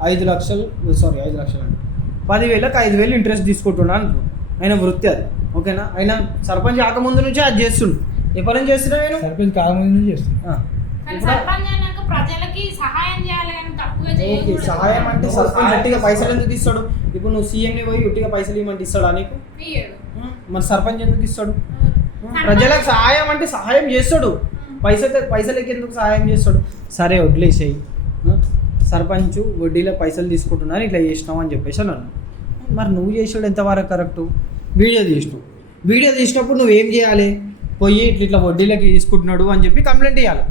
5 లక్షలు అండి 10,000కి 5,000 ఇంట్రెస్ట్ తీసుకుంటున్నా అంటు. ఆయన వృత్తి అది. ఓకేనా? ఆయన సర్పంచ్ కాకముందు నుంచే అది చేస్తుండు. ఎప్పటి నుంచి చేస్తున్నా? నేను సర్పంచ్ కాకముందు నుంచి చేస్తున్నా. సహాయం అంటే సర్పంచ్ ఉట్టిగా పైసలు ఎందుకు ఇస్తాడు? ఇప్పుడు నువ్వు సీఎంని పోయి ఉట్టిగా పైసలు ఇవ్వమంటే ఇస్తాడా నీకు? మరి సర్పంచ్ ఎందుకు ఇస్తాడు? ప్రజలకు సహాయం అంటే సహాయం చేస్తాడు. పైసలకి ఎందుకు సహాయం చేస్తాడు? సరే వదిలేసేయి. సర్పంచ్ వడ్డీలో పైసలు తీసుకుంటున్నాను ఇట్లా చేసినావు అని చెప్పేసి అన్నాను. మరి నువ్వు చేసాడు ఎంతవరకు కరెక్టు? వీడియో తీసినప్పుడు నువ్వేం చేయాలి? పోయి ఇట్లా వడ్డీలకి తీసుకుంటున్నాడు అని చెప్పి కంప్లైంట్ ఇవ్వాలి.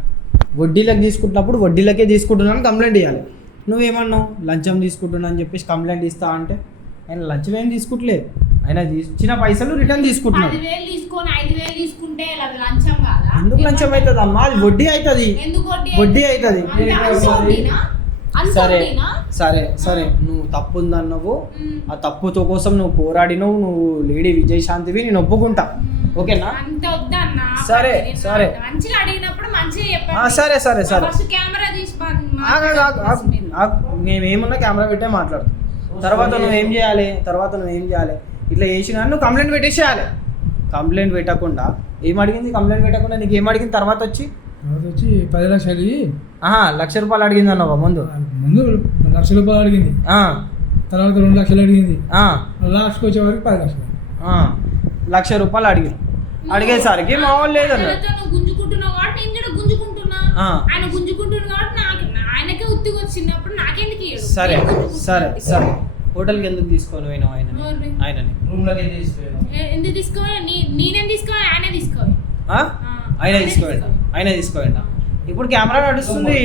వడ్డీలకి తీసుకుంటున్నప్పుడు వడ్డీలకే తీసుకుంటున్నాను కంప్లైంట్ ఇవ్వాలి. నువ్వేమన్నావు? లంచం తీసుకుంటున్నా అని చెప్పేసి కంప్లైంట్ ఇస్తా అంటే ఆయన లంచం ఏం తీసుకుంటలేదు. ఆయన ఇచ్చిన పైసలు రిటర్న్ తీసుకుంటున్నాడు. ఎందుకు లంచం అవుతుంది అమ్మా? అది వడ్డీ అవుతుంది. సరే నువ్వు తప్పు ఉందన్నావు. ఆ తప్పుతో కోసం నువ్వు పోరాడినవు. నువ్వు లేడీ విజయశాంతివి. నేను ఒప్పుకుంటా. ఓకేనా? సరే మేమేమన్నా కెమెరా పెట్టే మాట్లాడుతాం. తర్వాత నువ్వేం చేయాలి? ఇట్లా చేసిన నువ్వు కంప్లైంట్ పెట్టేసేయాలి. కంప్లైంట్ పెట్టకుండా నీకు ఏం అడిగింది? తర్వాత వచ్చి తర్వాత వచ్చి 10 లక్షలు ఇయ్యి. ₹1,00,000 అడిగింది అన్నావా ముందు? ముందు ₹1,00,000 అడిగింది, ఆ, తర్వాత 2 లక్షలు అడిగింది, ఆ, లాస్ట్కి వచ్చేవరకు 10 లక్షలు. ఆ, ₹1,00,000 అడిగిన. అడిగేసరికి మా వాళ్ళు లేదన్నారు. నువ్వు గుంజుకుంటున్నావు కాబట్టి నేను కూడా గుంజుకుంటున్నా. ఆ. ఆయన గుంజుకుంటున్నాడు కాబట్టి ఆయనకే ఉత్తిగా వచ్చినప్పుడు నాకెందుకు ఇయ్యడు? సరే నేను గుంజుకుంటున్నా. సరే సరే, హోటల్కి ఎందుకు తీసుకొని పోయినావు ఆయనని? ఆయనని ఎందుకు తీసుకోవాలి? నేనేం తీసుకోవాలి? ఆయనే తీసుకోవాలి. ఆ? ఆయన తీసుకోండి, ఆయన తీసుకోండి. ఇప్పుడు కెమెరా నడుస్తుంది,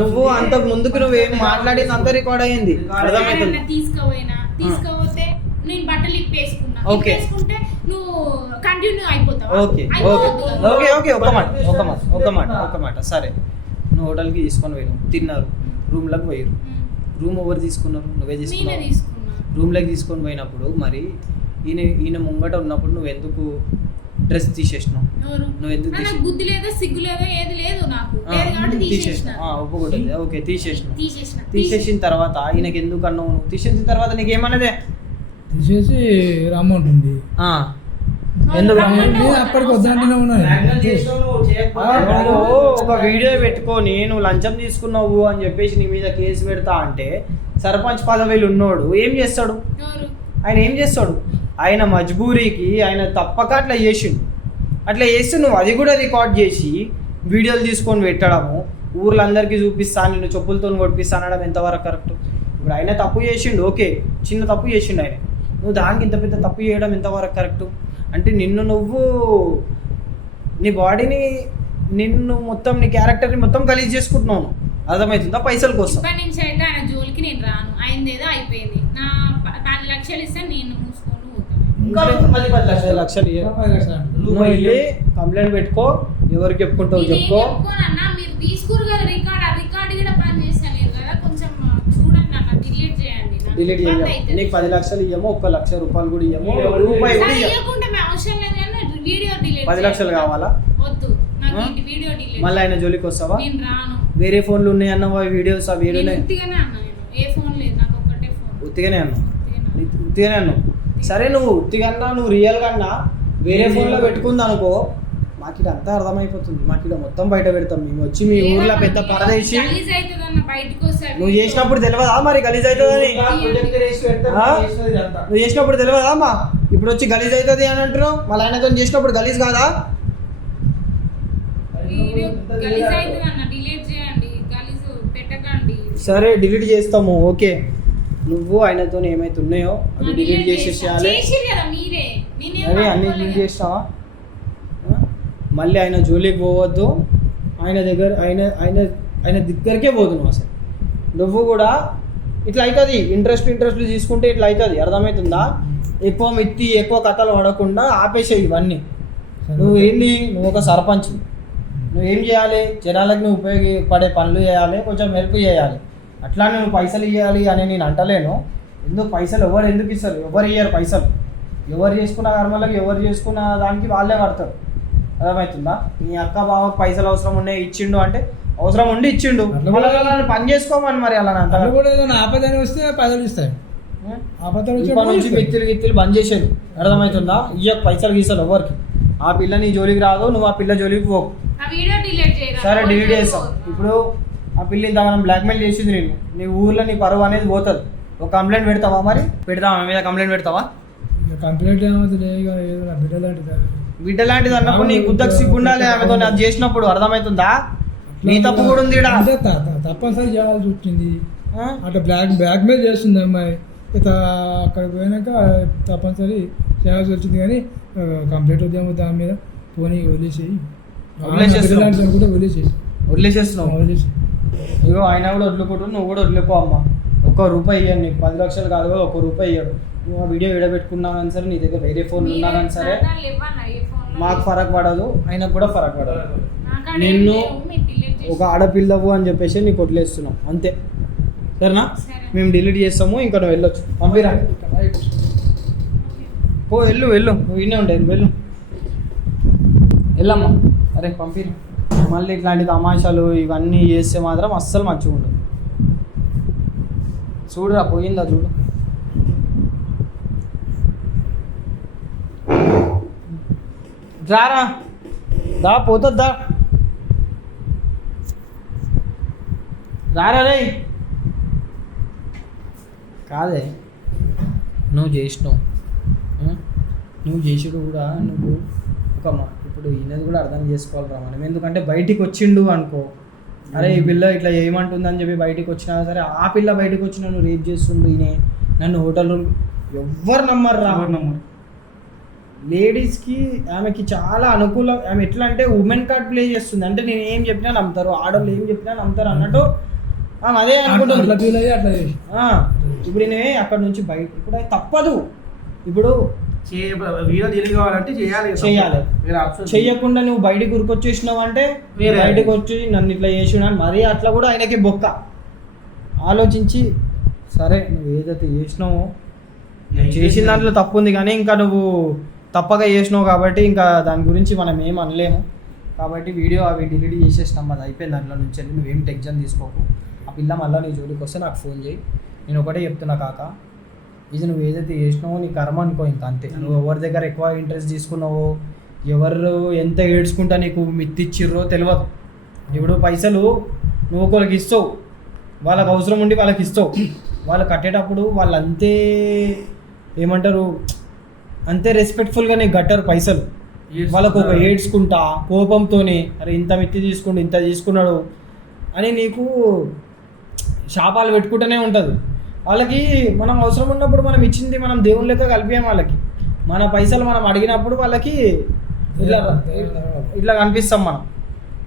నువ్వు అంతకు ముందుకు నువ్వేం మాట్లాడింది అంతా రికార్డ్ అయ్యింది, అర్థమవుతుంది. తీసుకోపోతే నేను బట్టలు ఇప్పేసుకున్నా, ఓకే. ఇప్పేసుకుంటే నువ్వు కంటిన్యూ అయిపోతావు. ఓకే ఓకే ఓకే ఓకే, ఒక మాట సరే. నువ్వు హోటల్కి తీసుకొని పోయినావు, తిన్నారు, రూమ్లోకి పోయారు. రూమ్ ఎవరు తీసుకున్నారు? నువ్వే నేనే తీసుకున్నావు. తీసుకున్నా. రూమ్లోకి తీసుకొని పోయినప్పుడు మరి ఈయన ముంగట ఉన్నప్పుడు నువ్వు ఎందుకు డ్రెస్ తీసేసినావు? ఎవరు? నువ్వు ఎందుకు నాకు బుద్ధి లేదో సిగ్గు లేదో ఏది లేదు నాకు. లేదు కాబట్టి తీసేసిన. ఒప్పుకోలేదు. ఓకే, తీసేసిన తర్వాత ఈయనకి ఎందుకు అన్నావు? నువ్వు తీసేసిన తర్వాత నీకేమన్నదే? తీసేసి రమ్మంటుంది. ఎందుకు నేను అప్పటికి వద్దంటూనే ఉన్నాను. ఒక వీడియో పెట్టుకొని నువ్వు లంచం తీసుకున్నావు అని చెప్పేసి నీ మీద కేసు పెడతా అంటే సర్పంచ్ పదవిలు ఉన్నోడు ఏం చేస్తాడు? ఎవరు? ఆయన ఏం చేస్తాడు? ఆయన మజ్బూరీకి ఆయన తప్పక అట్లా చేసిండు. అట్లా చేస్తే నువ్వు అది కూడా రికార్డ్ చేసి వీడియోలు తీసుకొని పెట్టడము, ఊర్లందరికీ చూపిస్తాను, నిన్ను చెప్పులతో కొట్టిస్తాను అనడం ఎంతవరకు కరెక్ట్? ఇప్పుడు ఆయన తప్పు చేసిండు, ఓకే, చిన్న తప్పు చేసిండు ఆయన, నువ్వు దానికి ఇంత పెద్ద తప్పు చేయడం ఎంతవరకు కరెక్ట్? అంటే నువ్వు నీ బాడీని, మొత్తం నీ క్యారెక్టర్ని మొత్తం గలీజ్ చేసుకుంటున్నావు, అర్థమవుతుందా? పైసల కోసం. ఇప్పటి నుంచి అయితే ఆయన జోలికి నేను రాను. అయిందేదో అయిపోయింది. నా 10 లక్షలు ఇస్తే నేను మూసుకొని పోతాను. 10 లక్షలు నువ్వు వెళ్ళి కంప్లైంట్ పెట్టుకో, ఎవరికి చెప్పుకుంటావు చెప్పుకో. మీరు తీసుకురు కదా రికార్డ్ కూడా పని చేస్తలేరు కదా, కొంచెం చూడండి అన్న, డిలీట్ చేయండి. డిలీట్ చేయాలి. నీకు 10 లక్షలు ఇయ్యమో, ₹1,00,000 కూడా ఇయ్యమో, రూపాయి కూడా ఇవ్వకుండా అవసరం లేదు కానీ వీడియో డిలీట్. 10 లక్షలు కావాలా? వద్దు, నాకు ఈ వీడియో డిలీట్. మళ్ళీ ఆయన జోలికి వస్తావా? నేను రాను. వేరే ఫోన్లు ఉన్నాయి అన్నవా? వీడియోస్ ఆ వీడియోనే ఉత్తిగానే అన్నా నేను. ఏ ఫోన్ లేదు నాకు, ఒక్కటే ఫోన్. ఉత్తిగానే అన్నావు. సరే, నువ్వు ఉత్తిగా నువ్వు రియల్గా అన్నా వేరే ఫోన్లో పెట్టుకుంది అనుకో, మాకు ఇది అంతా అర్థమైపోతుంది. మాకు ఇక్కడ మొత్తం బయట పెడతాం. మేము వచ్చి మీ ఊర్లో పెద్ద పరదేసి నువ్వు చేసినప్పుడు తెలియదా మరి గలీజ్ అవుతుందని? నువ్వు చేసినప్పుడు తెలియదా అమ్మా? ఇప్పుడు వచ్చి గలీజ్ అవుతుంది అని అంటున్నావు, మళ్ళీ ఆయనతో చేసినప్పుడు గలీజ్ కాదా? సరే, డిలీట్ చేస్తాము, ఓకే. నువ్వు ఆయనతో ఏమైతే ఉన్నాయో అవి డిలీట్ చేసేసేయాలి. అరే, అన్ని డిలీట్ చేస్తావా? మళ్ళీ ఆయన జోలికి పోవద్దు, ఆయన దగ్గరికే పోదు నువ్వు. అసలు నువ్వు కూడా ఇట్లా అవుతుంది, ఇంట్రెస్ట్ తీసుకుంటే ఇట్లా అవుతుంది, అర్థమవుతుందా? ఎక్కువ మిత్తి, ఎక్కువ కథలు పడకుండా ఆపేసేవి ఇవన్నీ. నువ్వు ఒక సర్పంచ్, నువ్వేం చేయాలి? జనాలకు నువ్వు ఉపయోగపడే పనులు చేయాలి, కొంచెం హెల్ప్ చేయాలి. అట్లా నువ్వు పైసలు ఇవ్వాలి అని నేను అంటలేను. ఎందుకు పైసలు ఎవరు ఎందుకు ఇస్తారు? ఎవరు ఇయ్యారు పైసలు. ఎవరు చేసుకున్న కర్మలకు, ఎవరు చేసుకున్న దానికి వాళ్ళే పడతారు, అర్థమవుతుందా? నీ అక్క బావకు పైసలు అవసరం ఉన్నాయి, ఇచ్చిండు అంటే అవసరం ఉండి ఇచ్చిండు, పని చేసుకోమని మరి అలా ఆపదని వస్తే పైసలు ఇస్తాయి. ఇప్పటి నుంచి గిత్తులు బంద్ చేసేది, అర్థమవుతుందా? ఇయ్య పైసలు గీసాలు ఎవరికి. ఆ పిల్ల నీ జోలికి రాదు, నువ్వు ఆ పిల్ల జోలికి పోకు. సరే, డిలీట్ చేస్తావు. ఇప్పుడు ఆ పిల్ల ఇంత మనం బ్లాక్మెయిల్ చేసింది నేను, నీ ఊర్లో నీ పరువు అనేది పోతుంది. ఒక కంప్లైంట్ పెడతావా? మరి పెడతావా? మీద కంప్లైంట్ పెడతావా? కంప్లైంట్ బిడ్డ లాంటిది అన్నప్పుడు నీ గుద్దకు సిగ్గుండాలి ఆమెతో అది చేసినప్పుడు, అర్థమవుతుందా? నీ తప్పు కూడా ఉంది. తప్పనిసరి చేయాల్సి వచ్చింది. అట్లా బ్లాక్మెయిల్ చేస్తుంది అమ్మాయి. అక్కడికి పోయినాక తప్పనిసరి చేయాల్సి వచ్చింది. కానీ కంప్లైంట్ వద్దాము దాని మీద, పోనీ వదిలేసేస్తున్నావు. ఇగో ఆయన కూడా వదులుకుంటు, నువ్వు కూడా వదిలిపో అమ్మ. ₹1 ఇయ్యాను నీకు, 10 లక్షలు కాదు, ₹1 ఇయ్యాడు. నువ్వు ఆ వీడియో విడబెట్టుకున్నావని సరే, నీ దగ్గర వేరే ఫోన్ ఉన్నానని సరే, మాకు ఫరక్ పడదు, ఆయనకు కూడా ఫరక్ పడదు. నిన్ను ఒక ఆడపిల్లవు అని చెప్పేసి నీకు వదిలేస్తున్నాం అంతే, సరేనా? మేము డిలీట్ చేస్తాము, ఇంకా నువ్వు వెళ్ళొచ్చు. పంపిరా, పో, వెళ్ళు, నువ్వు ఇన్నే ఉండేది, వెళ్ళమ్మా. అరే పంపిరా. మళ్ళీ ఇట్లాంటి తమాషాలు ఇవన్నీ చేస్తే మాత్రం అస్సలు మంచిగా ఉండదు. చూడురా, పోయిందా చూడు. రారా, పోతుందా? రారా రే కాదే నువ్వు చేసినావు నువ్వు చేసుడు కూడా నువ్వు ఇప్పుడు ఈయనది కూడా అర్థం చేసుకోవాలిరా మనం. ఎందుకంటే బయటికి వచ్చిండు అనుకో, అరే ఈ పిల్ల ఇట్లా ఏమంటుందని చెప్పి బయటికి వచ్చినా సరే, ఆ పిల్ల బయటకు వచ్చినా నువ్వు రేప్ చేస్తుండు ఈయన నన్ను హోటల్లో ఎవ్వరు నమ్మరు రా. లేడీస్కి ఆమెకి చాలా అనుకూలం. ఆమె ఎట్లా అంటే ఉమెన్ కార్డ్ ప్లే చేస్తుంది. అంటే నేను ఏం చెప్పినా నమ్ముతారు, ఆడవాళ్ళు ఏం చెప్పినా నమ్ముతారు అన్నట్టు ఆమె అదే అనుకుంటుంది. ఇప్పుడు నేనే అక్కడ నుంచి బయట ఇప్పుడు అది తప్పదు. ఇప్పుడు చేయాలి చెయ్యకుండా నువ్వు బయటకు ఉరికొచ్చేసినావు అంటే బయటకు వచ్చి నన్ను ఇట్లా చేసినా మరీ అట్లా కూడా ఆయనకి బొక్క. ఆలోచించి సరే నువ్వు ఏదైతే చేసినావో చేసిన దాంట్లో తప్పు ఉంది, కానీ ఇంకా నువ్వు తప్పగా చేసినావు కాబట్టి ఇంకా దాని గురించి మనం ఏం అనలేము. కాబట్టి వీడియో అవి డిలీట్ చేసేసినాం, అది అయిపోయింది. దాంట్లో నుంచి నువ్వేం టెన్షన్ తీసుకోకు. ఆ పిల్ల మళ్ళీ నీ జోలికి వస్తే నాకు ఫోన్ చేయి. నేను ఒకటే చెప్తున్నా కాక, ఇది నువ్వు ఏదైతే చేసినావో నీ కర్మ అనుకో, ఇంకా అంతే. నువ్వు ఎవరి దగ్గర ఎక్కువ ఇంట్రెస్ట్ తీసుకున్నావో, ఎవరు ఎంత ఏడ్చుకుంటా నీకు మిత్తిచ్చిర్రో తెలియదు. ఇప్పుడు పైసలు నువ్వు ఒకరికి ఇస్తావు, వాళ్ళకి అవసరం ఉండి వాళ్ళకి ఇస్తావు, వాళ్ళు కట్టేటప్పుడు వాళ్ళు అంతే ఏమంటారు, అంతే రెస్పెక్ట్ఫుల్గా నీకు కట్టారు పైసలు. వాళ్ళకు ఒక ఏడ్చుకుంటా కోపంతోనే అరే ఇంత మిత్తి తీసుకుంటూ ఇంత తీసుకున్నాడు అని నీకు శాపాలు పెట్టుకుంటూనే ఉంటుంది. వాళ్ళకి మనం అవసరం ఉన్నప్పుడు మనం ఇచ్చింది మనం దేవుని లెక్క కలిపాం. వాళ్ళకి మన పైసలు మనం అడిగినప్పుడు వాళ్ళకి ఇట్లా ఇట్లా కనిపిస్తాం మనం.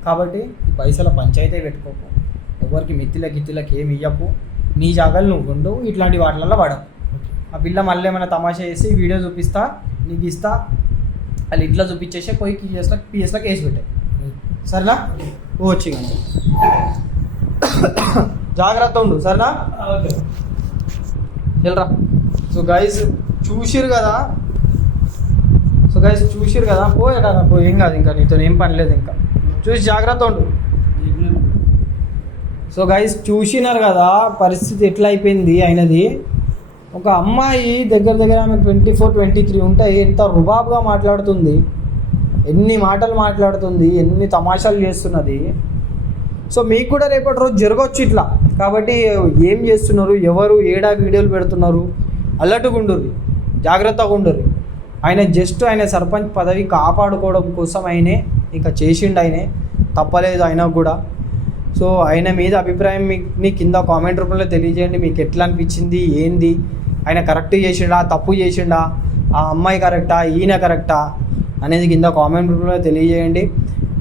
కాబట్టి ఈ పైసల పంచాయతీ పెట్టుకోకు, ఎవరికి మిత్తిలకి ఏమి ఇవ్వకు, నీ జాగాలు నువ్వు ఉండు, ఇట్లాంటి వాటిలలో పడవు. ఆ పిల్ల మళ్ళీ ఏమైనా తమాషా చేసి వీడియో చూపిస్తా నీకు ఇస్తా, వాళ్ళు ఇట్లా చూపించేసి పోయి పిఎస్లో కేసు పెట్టాయి. సరేనా వచ్చి కానీ జాగ్రత్త ఉండు సరేనా. వెళ్ళరా. సో గైస్ చూసిరు కదా, పోయే కదా ఏం కాదు, ఇంకా నీతో ఏం పని లేదు, ఇంకా చూసి జాగ్రత్త ఉండు. సో గైస్ చూసినారు కదా పరిస్థితి ఎట్లా అయిపోయింది అయినది. ఒక అమ్మాయి దగ్గర ఆమె 24-23 ఉంటాయి, ఎంత రుబాబ్గా మాట్లాడుతుంది, ఎన్ని మాటలు మాట్లాడుతుంది, ఎన్ని తమాషాలు చేస్తున్నది. సో మీకు కూడా రేపటి రోజు జరగవచ్చు ఇట్లా. కాబట్టి ఏం చేస్తున్నారు, ఎవరు ఏడా వీడియోలు పెడుతున్నారు, అలర్ట్గా ఉండుర్రి, జాగ్రత్తగా ఉండుర్రి. ఆయన సర్పంచ్ పదవి కాపాడుకోవడం కోసం ఇంకా చేసిండు, తప్పలేదు అయినా కూడా. సో ఆయన మీద అభిప్రాయం మీ కింద కామెంట్ రూపంలో తెలియజేయండి. మీకు ఎట్లా అనిపించింది, ఏంది, ఆయన కరెక్ట్ చేసిండా తప్పు చేసిండా, ఆ అమ్మాయి కరెక్టా ఈయన కరెక్టా అనేది కింద కామెంట్ రూపంలో తెలియజేయండి.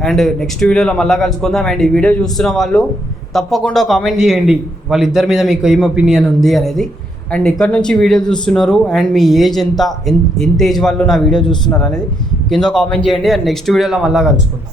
అండ్ నెక్స్ట్ వీడియోలో మళ్ళీ కలుసుకుందాం. అండ్ ఈ వీడియో చూస్తున్న వాళ్ళు తప్పకుండా కామెంట్ చేయండి వాళ్ళిద్దరి మీద మీకు ఏం ఒపీనియన్ ఉంది అనేది. అండ్ ఇక్కడ నుంచి వీడియో చూస్తున్నారు అండ్ మీ ఏజ్ ఎంత ఏజ్ వాళ్ళు నా వీడియో చూస్తున్నారు అనేది కింద కామెంట్ చేయండి. అండ్ నెక్స్ట్ వీడియోలో మళ్ళీ కలుసుకుందాం.